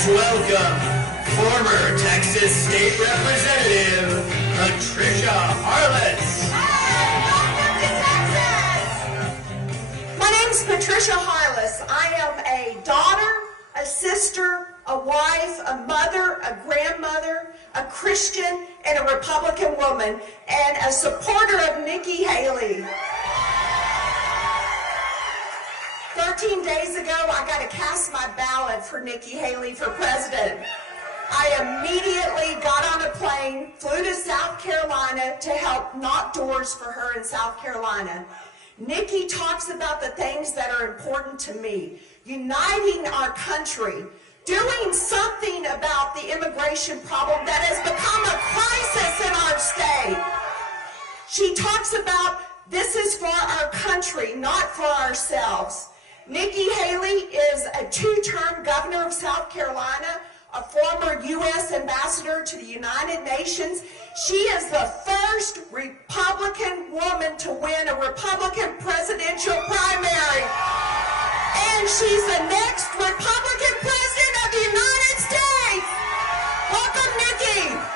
Please welcome former Texas State Representative Patricia Harless. My name's Patricia Harless. I am a daughter, a sister, a wife, a mother, a grandmother, a Christian, and a Republican woman, and a supporter of Nikki Haley. 13 days ago, I got to cast my ballot for Nikki Haley for president. I immediately got on a plane, flew to South Carolina to help knock doors for her in South Carolina. Nikki talks about the things that are important to me, uniting our country, doing something about the immigration problem that has become a crisis in our state. She talks about this is for our country, not for ourselves. Nikki Haley is a two-term governor of South Carolina, a former U.S. ambassador to the United Nations. She is the first Republican woman to win a Republican presidential primary. And she's the next Republican president of the United States. Welcome, Nikki.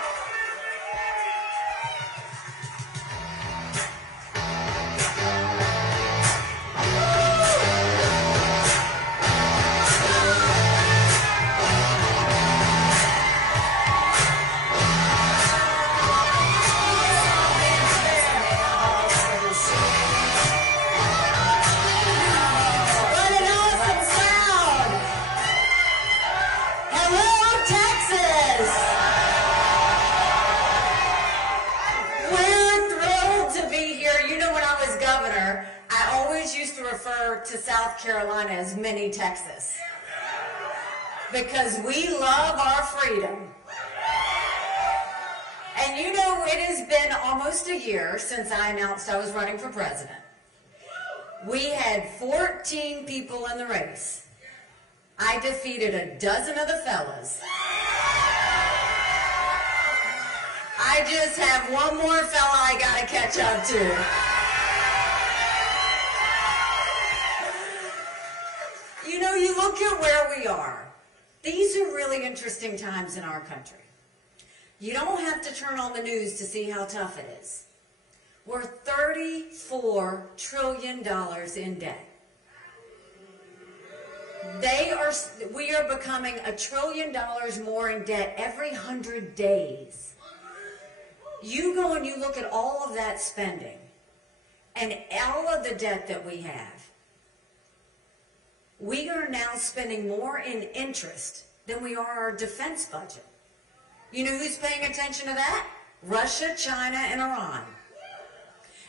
To South Carolina as mini Texas, because we love our freedom. And you know, it has been almost a year since I announced I was running for president. We had 14 people in the race. I defeated a dozen of the fellas. I just have one more fella I gotta catch up to. You know, you look at where we are. These are really interesting times in our country. You don't have to turn on the news to see how tough it is. We're $34 trillion in debt. We are becoming $1 trillion more in debt every 100 days. You go and you look at all of that spending and all of the debt that we have. We are now spending more in interest than we are our defense budget. You know who's paying attention to that? Russia, China, and Iran.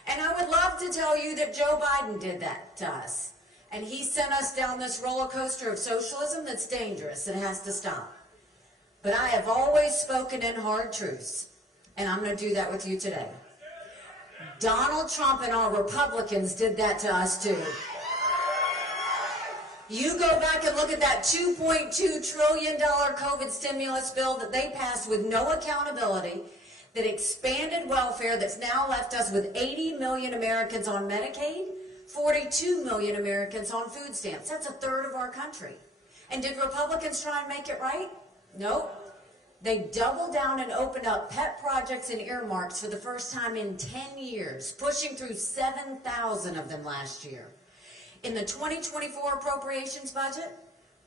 And I would love to tell you that Joe Biden did that to us. And he sent us down this roller coaster of socialism that's dangerous and has to stop. But I have always spoken in hard truths, and I'm going to do that with you today. Donald Trump and our Republicans did that to us too. You go back and look at that $2.2 trillion COVID stimulus bill that they passed with no accountability, that expanded welfare, that's now left us with 80 million Americans on Medicaid, 42 million Americans on food stamps. That's a third of our country. And did Republicans try and make it right? Nope. They doubled down and opened up pet projects and earmarks for the first time in 10 years, pushing through 7,000 of them last year. In the 2024 appropriations budget,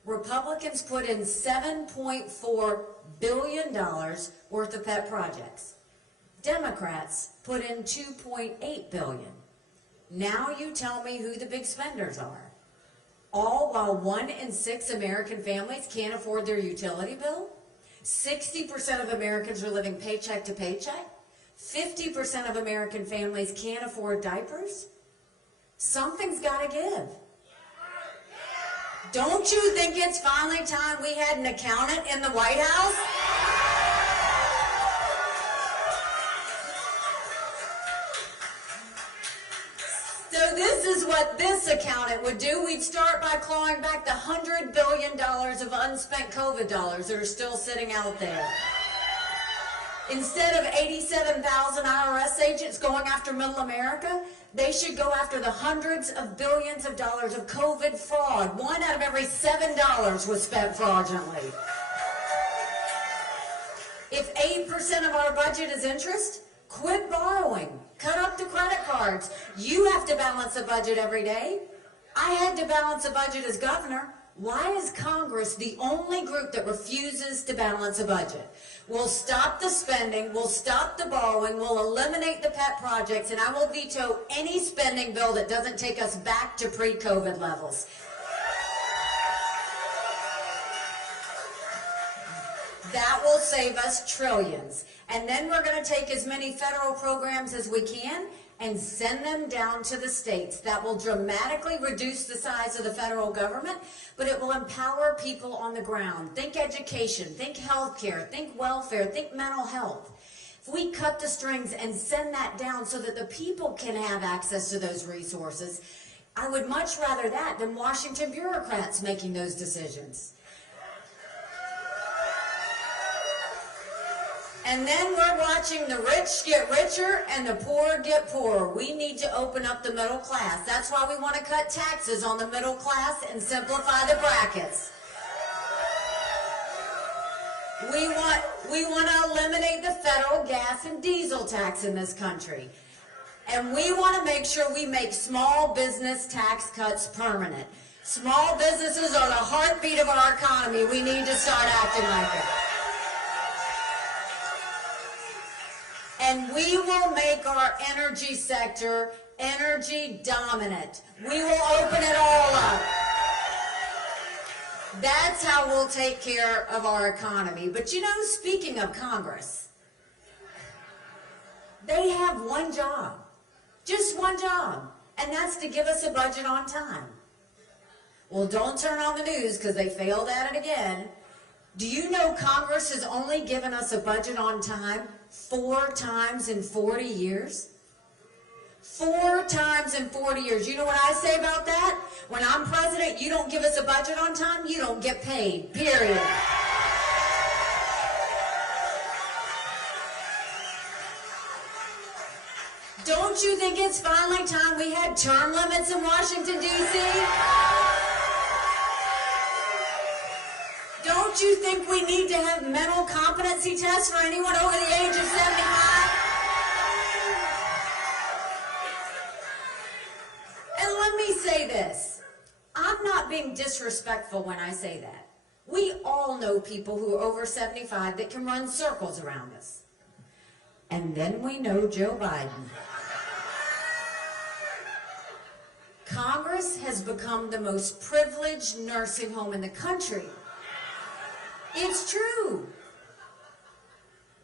Republicans put in $7.4 billion worth of pet projects. Democrats put in $2.8 billion. Now you tell me who the big spenders are. All while 1 in 6 American families can't afford their utility bill. 60% of Americans are living paycheck to paycheck. 50% of American families can't afford diapers. Something's got to give. Don't you think it's finally time we had an accountant in the White House? So this is what this accountant would do. We'd start by clawing back the $100 billion of unspent COVID dollars that are still sitting out there. Instead of 87,000 IRS agents going after middle America, they should go after the hundreds of billions of dollars of COVID fraud. 1 out of every $7 was spent fraudulently. If 8% of our budget is interest, quit borrowing. Cut up the credit cards. You have to balance a budget every day. I had to balance a budget as governor. Why is Congress the only group that refuses to balance a budget? We'll stop the spending, we'll stop the borrowing, we'll eliminate the pet projects, and I will veto any spending bill that doesn't take us back to pre-COVID levels. That will save us trillions. And then we're going to take as many federal programs as we can and send them down to the states. That will dramatically reduce the size of the federal government, but it will empower people on the ground. Think education, think healthcare, think welfare, think mental health. If we cut the strings and send that down so that the people can have access to those resources, I would much rather that than Washington bureaucrats making those decisions. And then we're watching the rich get richer and the poor get poorer. We need to open up the middle class. That's why we want to cut taxes on the middle class and simplify the brackets. We want to eliminate the federal gas and diesel tax in this country. And we want to make sure we make small business tax cuts permanent. Small businesses are the heartbeat of our economy. We need to start acting like it. And we will make our energy sector energy dominant. We will open it all up. That's how we'll take care of our economy. But you know, speaking of Congress, they have one job, just one job, and that's to give us a budget on time. Well, don't turn on the news because they failed at it again. Do you know Congress has only given us a budget on time 4 times in 40 years? 4 times in 40 years. You know what I say about that? When I'm president, you don't give us a budget on time, you don't get paid, period. Don't you think it's finally time we had term limits in Washington, D.C.? Don't you think we need to have mental competency tests for anyone over the age of 75? And let me say this. I'm not being disrespectful when I say that. We all know people who are over 75 that can run circles around us. And then we know Joe Biden. Congress has become the most privileged nursing home in the country. It's true.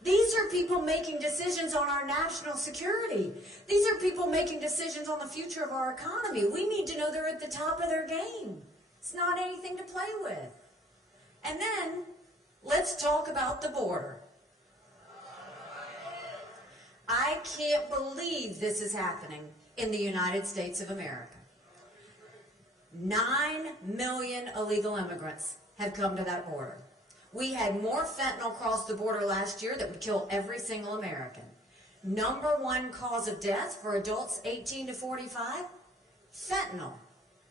These are people making decisions on our national security. These are people making decisions on the future of our economy. We need to know they're at the top of their game. It's not anything to play with. And then, let's talk about the border. I can't believe this is happening in the United States of America. 9 million illegal immigrants have come to that border. We had more fentanyl cross the border last year that would kill every single American. #1 cause of death for adults 18 to 45? Fentanyl.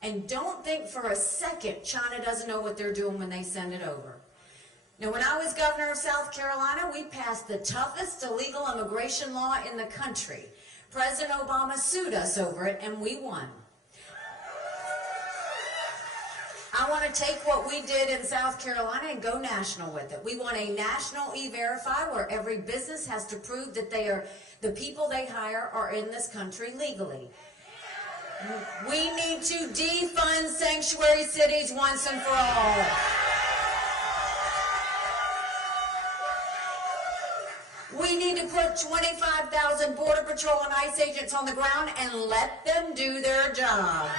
And don't think for a second China doesn't know what they're doing when they send it over. Now, when I was governor of South Carolina, we passed the toughest illegal immigration law in the country. President Obama sued us over it, and we won. I want to take what we did in South Carolina and go national with it. We want a national E-Verify where every business has to prove that the people they hire are in this country legally. We need to defund sanctuary cities once and for all. We need to put 25,000 Border Patrol and ICE agents on the ground and let them do their job.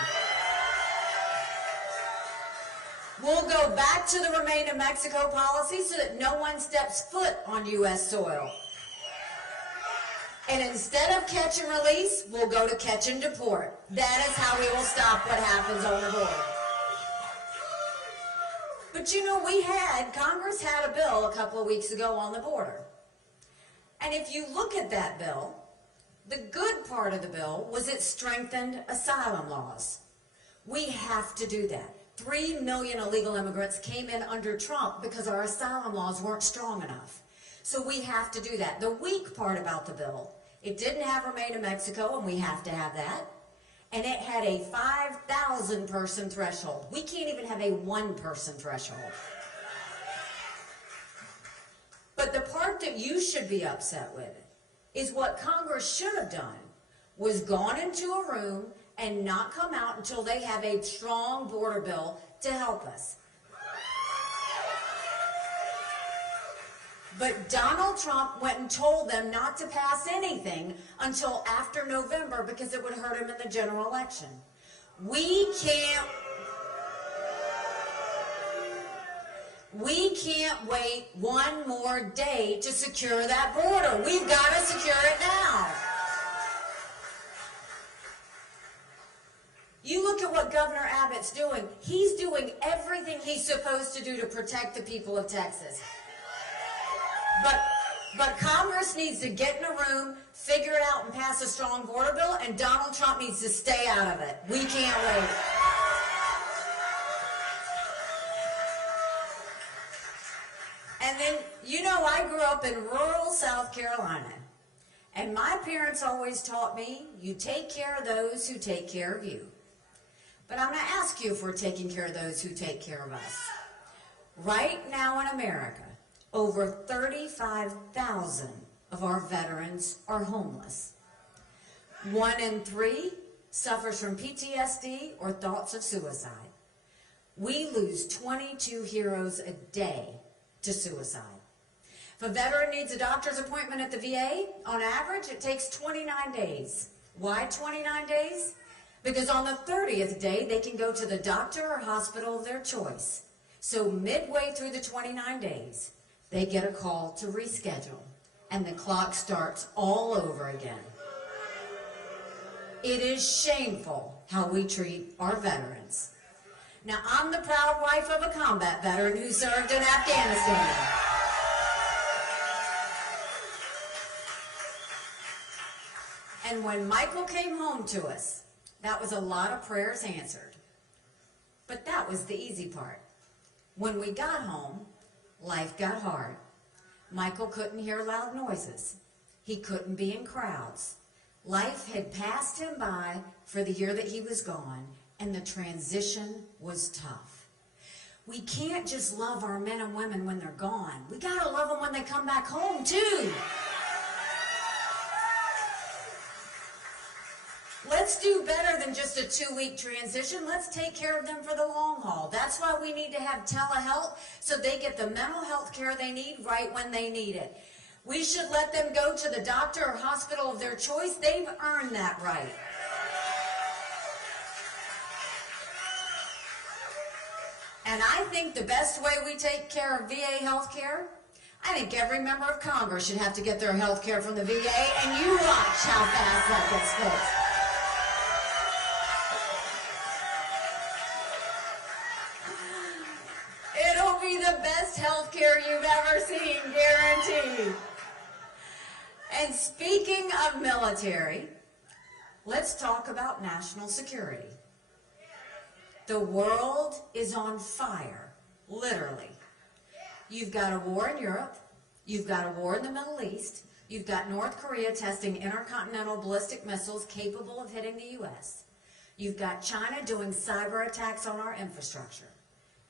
We'll go back to the Remain in Mexico policy so that no one steps foot on U.S. soil. And instead of catch and release, we'll go to catch and deport. That is how we will stop what happens on the border. But you know, Congress had a bill a couple of weeks ago on the border. And if you look at that bill, the good part of the bill was it strengthened asylum laws. We have to do that. 3 million illegal immigrants came in under Trump because our asylum laws weren't strong enough. So we have to do that. The weak part about the bill, it didn't have Remain in Mexico, and we have to have that. And it had a 5,000 person threshold. We can't even have a 1 person threshold. But the part that you should be upset with is what Congress should have done was gone into a room and not come out until they have a strong border bill to help us. But Donald Trump went and told them not to pass anything until after November because it would hurt him in the general election. We can't wait one more day to secure that border. We've got to secure it now. You look at what Governor Abbott's doing. He's doing everything he's supposed to do to protect the people of Texas. But Congress needs to get in a room, figure it out, and pass a strong border bill, and Donald Trump needs to stay out of it. We can't wait. And then, you know, I grew up in rural South Carolina, and my parents always taught me, you take care of those who take care of you. But I'm going to ask you if we're taking care of those who take care of us. Right now in America, over 35,000 of our veterans are homeless. 1 in 3 suffers from PTSD or thoughts of suicide. We lose 22 heroes a day to suicide. If a veteran needs a doctor's appointment at the VA, on average, it takes 29 days. Why 29 days? Because on the 30th day, they can go to the doctor or hospital of their choice. So midway through the 29 days, they get a call to reschedule, and the clock starts all over again. It is shameful how we treat our veterans. Now, I'm the proud wife of a combat veteran who served in Afghanistan. And when Michael came home to us, that was a lot of prayers answered. But that was the easy part. When we got home, life got hard. Michael couldn't hear loud noises. He couldn't be in crowds. Life had passed him by for the year that he was gone, and the transition was tough. We can't just love our men and women when they're gone. We gotta love them when they come back home, too. Let's do better than just a 2-week transition. Let's take care of them for the long haul. That's why we need to have telehealth, so they get the mental health care they need right when they need it. We should let them go to the doctor or hospital of their choice. They've earned that right. And I think the best way we take care of VA health care, I think every member of Congress should have to get their health care from the VA, and you watch how fast that gets fixed. It'll be the best health care you've ever seen, guaranteed. And speaking of military, let's talk about national security. The world is on fire, literally. You've got a war in Europe, you've got a war in the Middle East, you've got North Korea testing intercontinental ballistic missiles capable of hitting the U.S. You've got China doing cyber attacks on our infrastructure.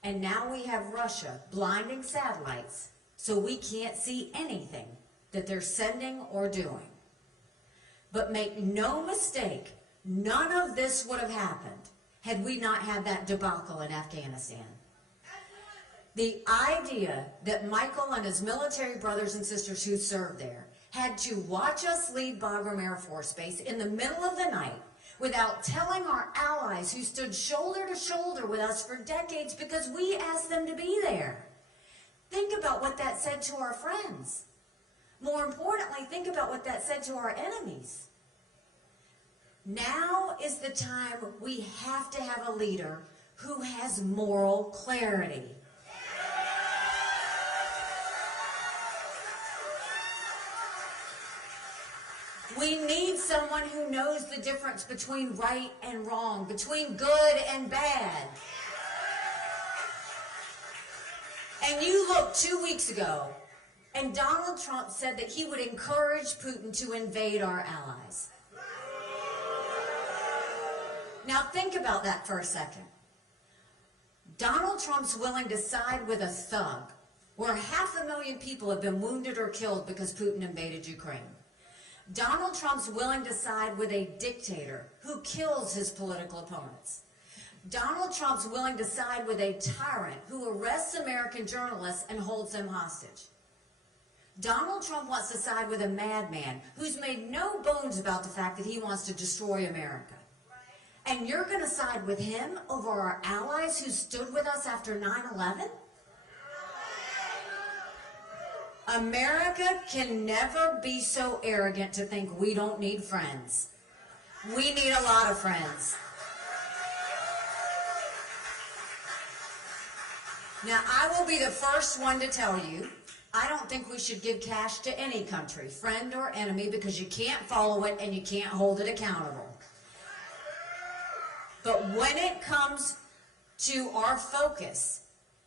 And now we have Russia blinding satellites so we can't see anything that they're sending or doing. But make no mistake, none of this would have happened had we not had that debacle in Afghanistan. The idea that Michael and his military brothers and sisters who served there had to watch us leave Bagram Air Force Base in the middle of the night without telling our allies who stood shoulder to shoulder with us for decades because we asked them to be there. Think about what that said to our friends. More importantly, think about what that said to our enemies. Now is the time we have to have a leader who has moral clarity. We need someone who knows the difference between right and wrong, between good and bad. And you look 2 weeks ago And Donald Trump said that he would encourage Putin to invade our allies. Now think about that for a second. Donald Trump's willing to side with a thug where 500,000 people have been wounded or killed because Putin invaded Ukraine. Donald Trump's willing to side with a dictator who kills his political opponents. Donald Trump's willing to side with a tyrant who arrests American journalists and holds them hostage. Donald Trump wants to side with a madman who's made no bones about the fact that he wants to destroy America. And you're going to side with him over our allies who stood with us after 9/11? America can never be so arrogant to think we don't need friends. We need a lot of friends. Now, I will be the first one to tell you, I don't think we should give cash to any country, friend or enemy, because you can't follow it and you can't hold it accountable. But when it comes to our focus,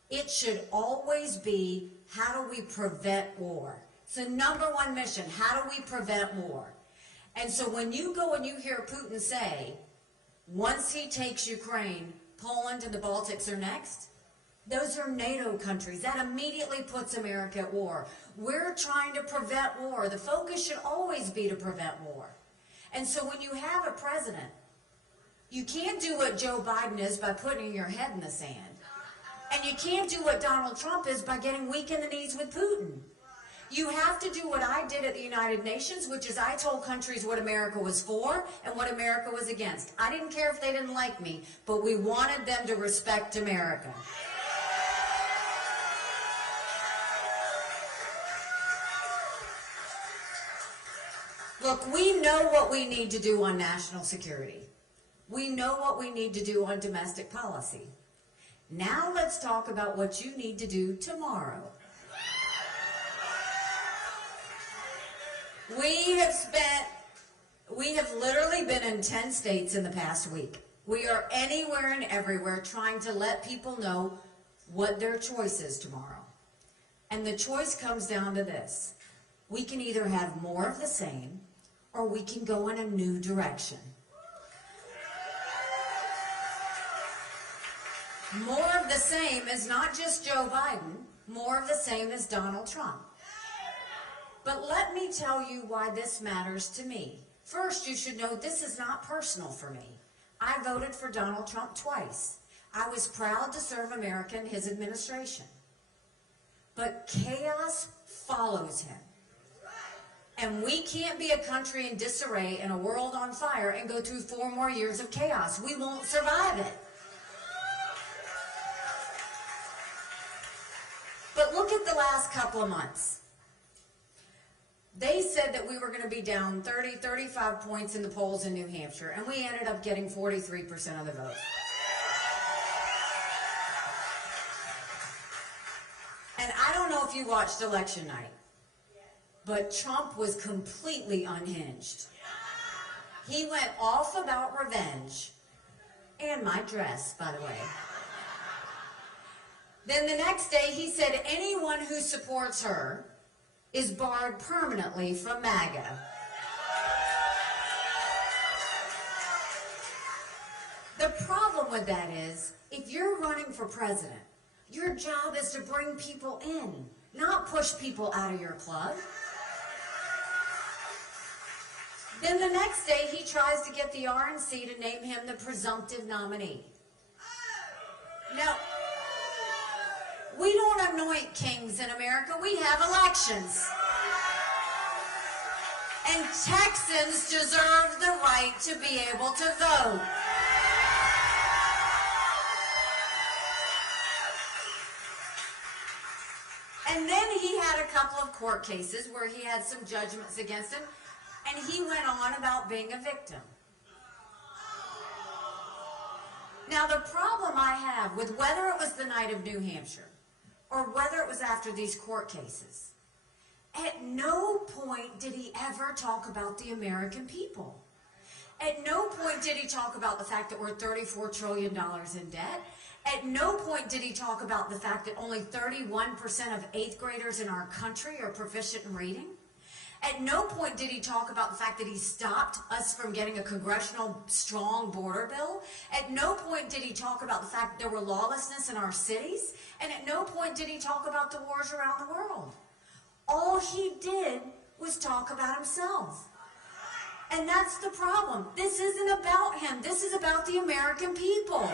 it should always be, how do we prevent war? It's the #1 mission. How do we prevent war? And so when you go and you hear Putin say, once he takes Ukraine, Poland and the Baltics are next, those are NATO countries. That immediately puts America at war. We're trying to prevent war. The focus should always be to prevent war. And so when you have a president, you can't do what Joe Biden is by putting your head in the sand. And you can't do what Donald Trump is by getting weak in the knees with Putin. You have to do what I did at the United Nations, which is I told countries what America was for and what America was against. I didn't care if they didn't like me, but we wanted them to respect America. Look, we know what we need to do on national security. We know what we need to do on domestic policy. Now let's talk about what you need to do tomorrow. We have literally been in 10 states in the past week. We are anywhere and everywhere trying to let people know what their choice is tomorrow. And the choice comes down to this. We can either have more of the same, or we can go in a new direction. More of the same is not just Joe Biden. More of the same is Donald Trump. But let me tell you why this matters to me. First, you should know this is not personal for me. I voted for Donald Trump twice. I was proud to serve America in his administration. But chaos follows him. And we can't be a country in disarray and a world on fire and go through 4 more years of chaos. We won't survive it. But look at the last couple of months. They said that we were going to be down 30, 35 points in the polls in New Hampshire, and we ended up getting 43% of the vote. And I don't know if you watched election night, but Trump was completely unhinged. He went off about revenge, and my dress, by the way. Then the next day he said anyone who supports her is barred permanently from MAGA. The problem with that is, if you're running for president, your job is to bring people in, not push people out of your club. Then the next day he tries to get the RNC to name him the presumptive nominee. Now, we don't anoint kings in America, we have elections. And Texans deserve the right to be able to vote. And then he had a couple of court cases where he had some judgments against him, and he went on about being a victim. Now, the problem I have with whether it was the night of New Hampshire or whether it was after these court cases, at no point did he ever talk about the American people. At no point did he talk about the fact that we're $34 trillion in debt. At no point did he talk about the fact that only 31% of 8th graders in our country are proficient in reading. At no point did he talk about the fact that he stopped us from getting a congressional strong border bill. At no point did he talk about the fact that there were lawlessness in our cities. And at no point did he talk about the wars around the world. All he did was talk about himself. And that's the problem. This isn't about him. This is about the American people.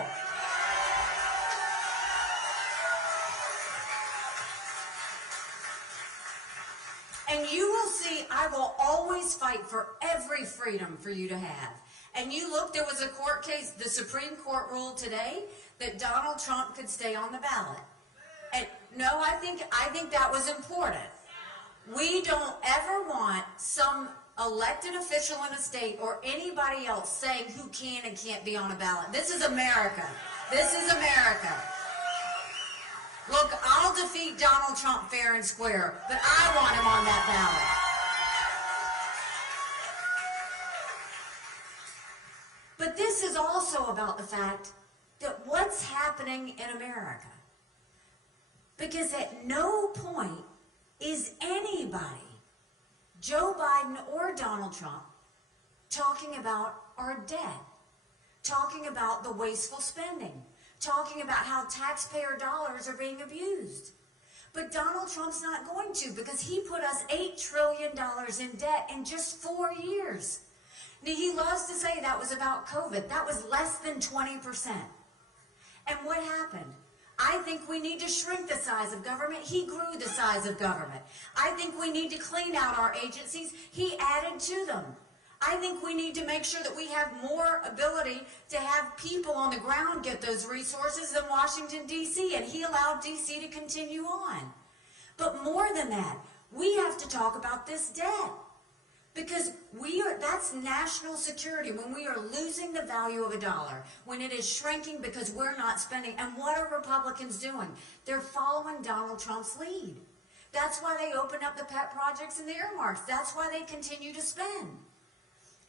And you will see, I will always fight for every freedom for you to have. And you look, there was a court case, the Supreme Court ruled today that Donald Trump could stay on the ballot. And no, I think that was important. We don't ever want some elected official in a state or anybody else saying who can and can't be on a ballot. This is America. This is America. Look, I'll defeat Donald Trump fair and square, but I want him on that ballot. But this is also about the fact that what's happening in America. Because at no point is anybody, Joe Biden or Donald Trump, talking about our debt, talking about the wasteful spending, talking about how taxpayer dollars are being abused. But Donald Trump's not going to, because he put us $8 trillion in debt in just 4 years. Now, he loves to say that was about COVID. That was less than 20%. And what happened? I think we need to shrink the size of government. He grew the size of government. I think we need to clean out our agencies. He added to them. I think we need to make sure that we have more ability to have people on the ground get those resources than Washington, D.C., and he allowed D.C. to continue on. But more than that, we have to talk about this debt. Because that's national security, when we are losing the value of a dollar, when it is shrinking because we're not spending. And what are Republicans doing? They're following Donald Trump's lead. That's why they open up the pet projects and the earmarks. That's why they continue to spend.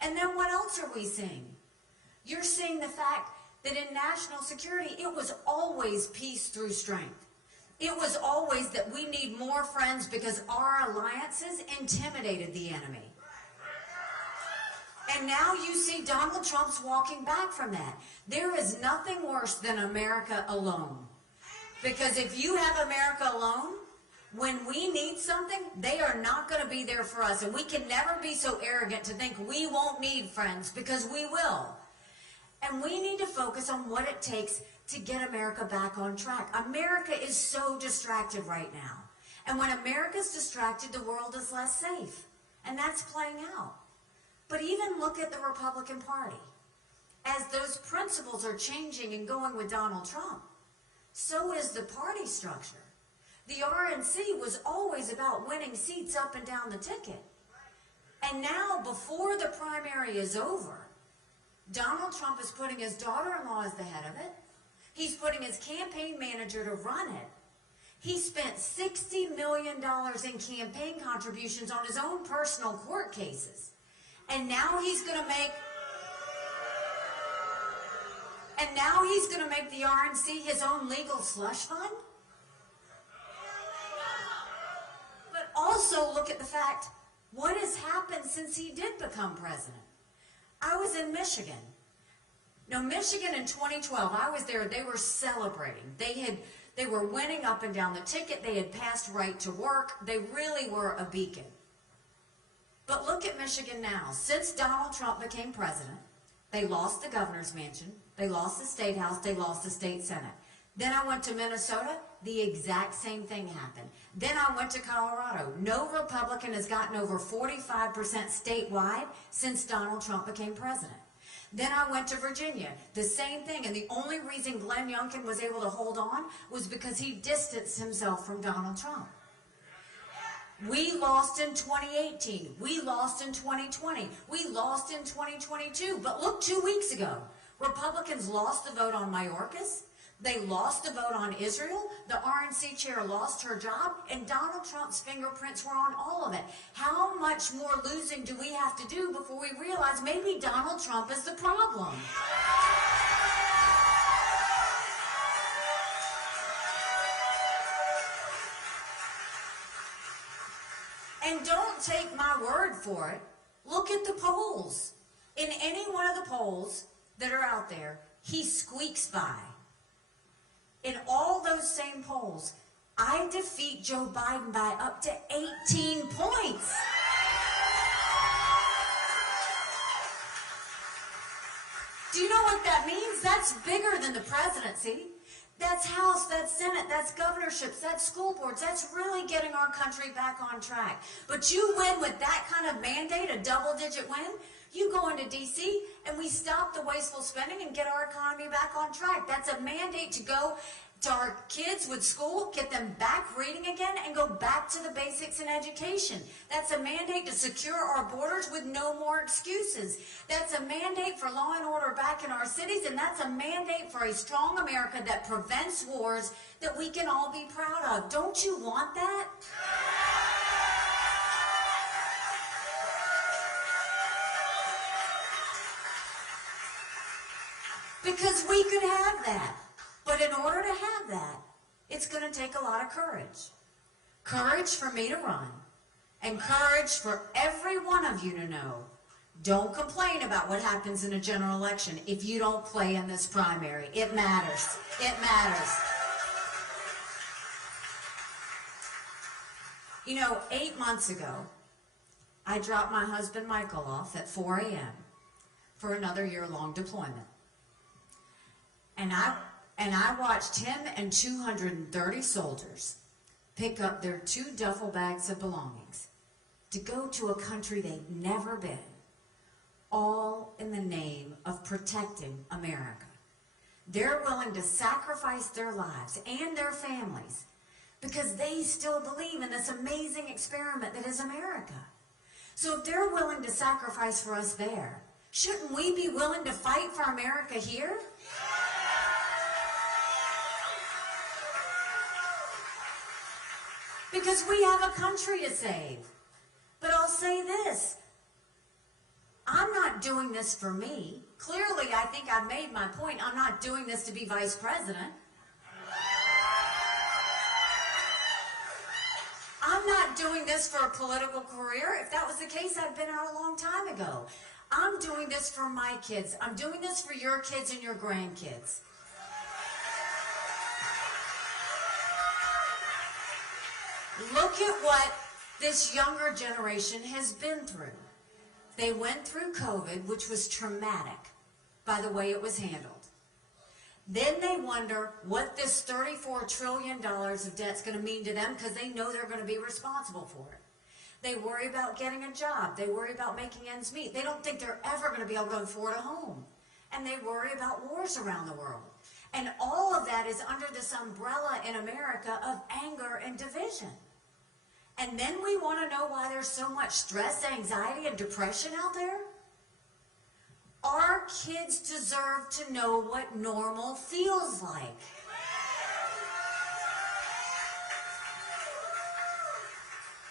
And then what else are we seeing? You're seeing the fact that in national security, it was always peace through strength. It was always that we need more friends because our alliances intimidated the enemy. And now you see Donald Trump's walking back from that. There is nothing worse than America alone. Because if you have America alone, when we need something, they are not going to be there for us. And we can never be so arrogant to think we won't need friends, because we will. And we need to focus on what it takes to get America back on track. America is so distracted right now. And when America's distracted, the world is less safe. And that's playing out. But even look at the Republican Party. As those principles are changing and going with Donald Trump, so is the party structure. The RNC was always about winning seats up and down the ticket. And now, before the primary is over, Donald Trump is putting his daughter-in-law as the head of it. He's putting his campaign manager to run it. He spent $60 million in campaign contributions on his own personal court cases. And now he's going to make the RNC his own legal slush fund? But also look at the fact, what has happened since he did become president? I was in Michigan. Now, Michigan in 2012, I was there, they were celebrating. They were winning up and down the ticket. They had passed right to work. They really were a beacon. But look at Michigan now. Since Donald Trump became president, they lost the governor's mansion, they lost the state house, they lost the state senate. Then I went to Minnesota, the exact same thing happened. Then I went to Colorado. No Republican has gotten over 45% statewide since Donald Trump became president. Then I went to Virginia, the same thing, and the only reason Glenn Youngkin was able to hold on was because he distanced himself from Donald Trump. We lost in 2018. We lost in 2020. We lost in 2022. But look, 2 weeks ago, Republicans lost the vote on Mayorkas. They lost the vote on Israel, the RNC chair lost her job, and Donald Trump's fingerprints were on all of it. How much more losing do we have to do before we realize maybe Donald Trump is the problem? And don't take my word for it. Look at the polls. In any one of the polls that are out there, he squeaks by. In all those same polls, I defeat Joe Biden by up to 18 points. Do you know what that means? That's bigger than the presidency. That's House, that's Senate, that's governorships, that's school boards. That's really getting our country back on track. But you win with that kind of mandate, a double-digit win, you go into D.C. and we stop the wasteful spending and get our economy back on track. That's a mandate to go to our kids with school, get them back reading again, and go back to the basics in education. That's a mandate to secure our borders with no more excuses. That's a mandate for law and order back in our cities, and that's a mandate for a strong America that prevents wars that we can all be proud of. Don't you want that? Because we could have that. But in order to have that, it's going to take a lot of courage. Courage for me to run, and courage for every one of you to know, don't complain about what happens in a general election if you don't play in this primary. It matters. It matters. You know, 8 months ago, I dropped my husband Michael off at 4 a.m. for another year-long deployment. And I watched him and 230 soldiers pick up their 2 duffel bags of belongings to go to a country they've never been, all in the name of protecting America. They're willing to sacrifice their lives and their families because they still believe in this amazing experiment that is America. So if they're willing to sacrifice for us there, shouldn't we be willing to fight for America here? Because we have a country to save. But I'll say this, I'm not doing this for me. Clearly, I think I've made my point. I'm not doing this to be vice president. I'm not doing this for a political career. If that was the case, I'd been out a long time ago. I'm doing this for my kids. I'm doing this for your kids and your grandkids. Look at what this younger generation has been through. They went through COVID, which was traumatic by the way it was handled. Then they wonder what this $34 trillion of debt is going to mean to them because they know they're going to be responsible for it. They worry about getting a job. They worry about making ends meet. They don't think they're ever going to be able to afford a home. And they worry about wars around the world. And all of that is under this umbrella in America of anger and division. And then we want to know why there's so much stress, anxiety, and depression out there? Our kids deserve to know what normal feels like.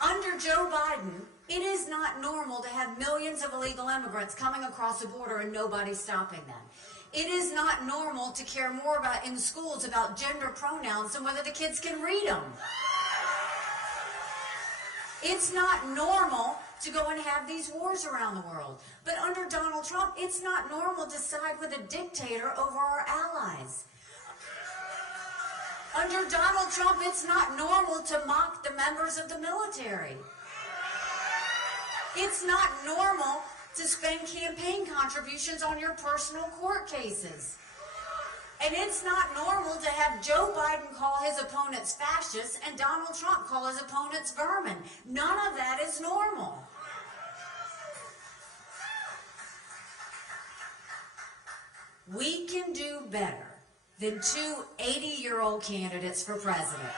Under Joe Biden, it is not normal to have millions of illegal immigrants coming across the border and nobody stopping them. It is not normal to care more about in schools about gender pronouns and whether the kids can read them. It's not normal to go and have these wars around the world. But under Donald Trump, it's not normal to side with a dictator over our allies. Under Donald Trump, it's not normal to mock the members of the military. It's not normal to spend campaign contributions on your personal court cases. And it's not normal to have Joe Biden call his opponents fascists and Donald Trump call his opponents vermin. None of that is normal. We can do better than 2 80-year-old candidates for president.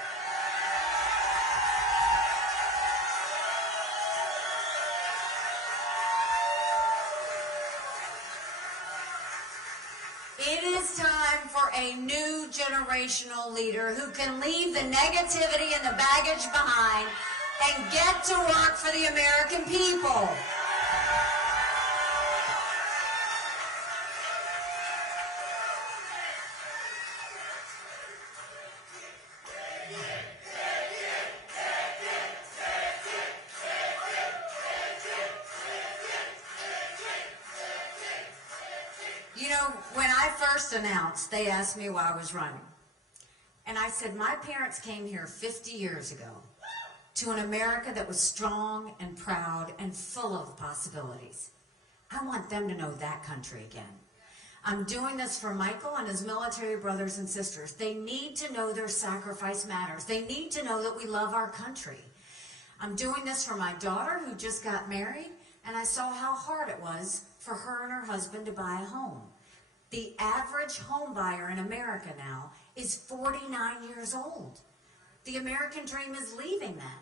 It is time for a new generational leader who can leave the negativity and the baggage behind and get to work for the American people. You know, when I first announced, they asked me why I was running. And I said, my parents came here 50 years ago to an America that was strong and proud and full of possibilities. I want them to know that country again. I'm doing this for Michael and his military brothers and sisters. They need to know their sacrifice matters. They need to know that we love our country. I'm doing this for my daughter who just got married, and I saw how hard it was for her and her husband to buy a home. The average home buyer in America now is 49 years old. The American dream is leaving them.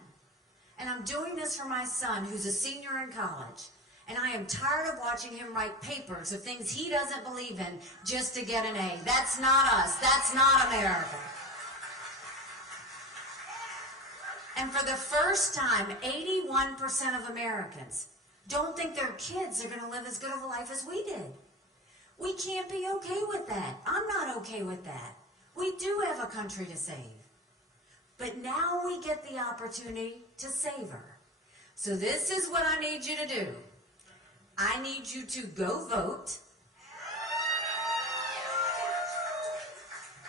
And I'm doing this for my son who's a senior in college. And I am tired of watching him write papers of things he doesn't believe in just to get an A. That's not us. That's not America. And for the first time, 81% of Americans don't think their kids are going to live as good of a life as we did. We can't be okay with that. I'm not okay with that. We do have a country to save. But now we get the opportunity to save her. So this is what I need you to do. I need you to go vote.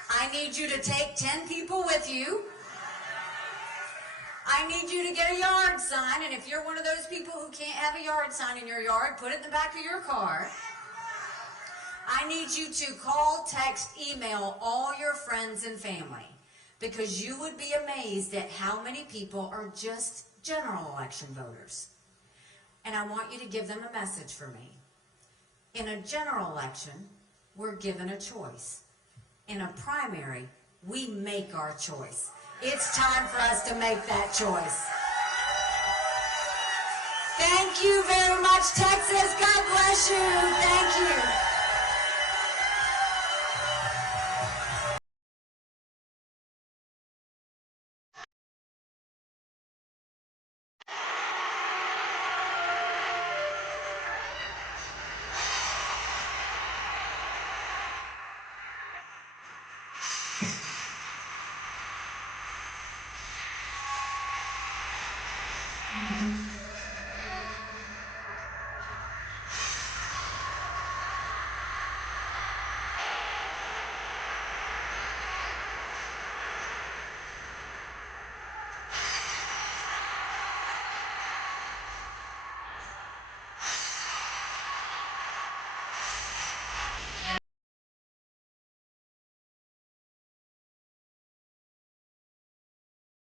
I need you to take 10 people with you. I need you to get a yard sign, and if you're one of those people who can't have a yard sign in your yard, put it in the back of your car. I need you to call, text, email all your friends and family, because you would be amazed at how many people are just general election voters. And I want you to give them a message for me. In a general election, we're given a choice. In a primary, we make our choice. It's time for us to make that choice. Thank you very much, Texas. God bless you. Thank you.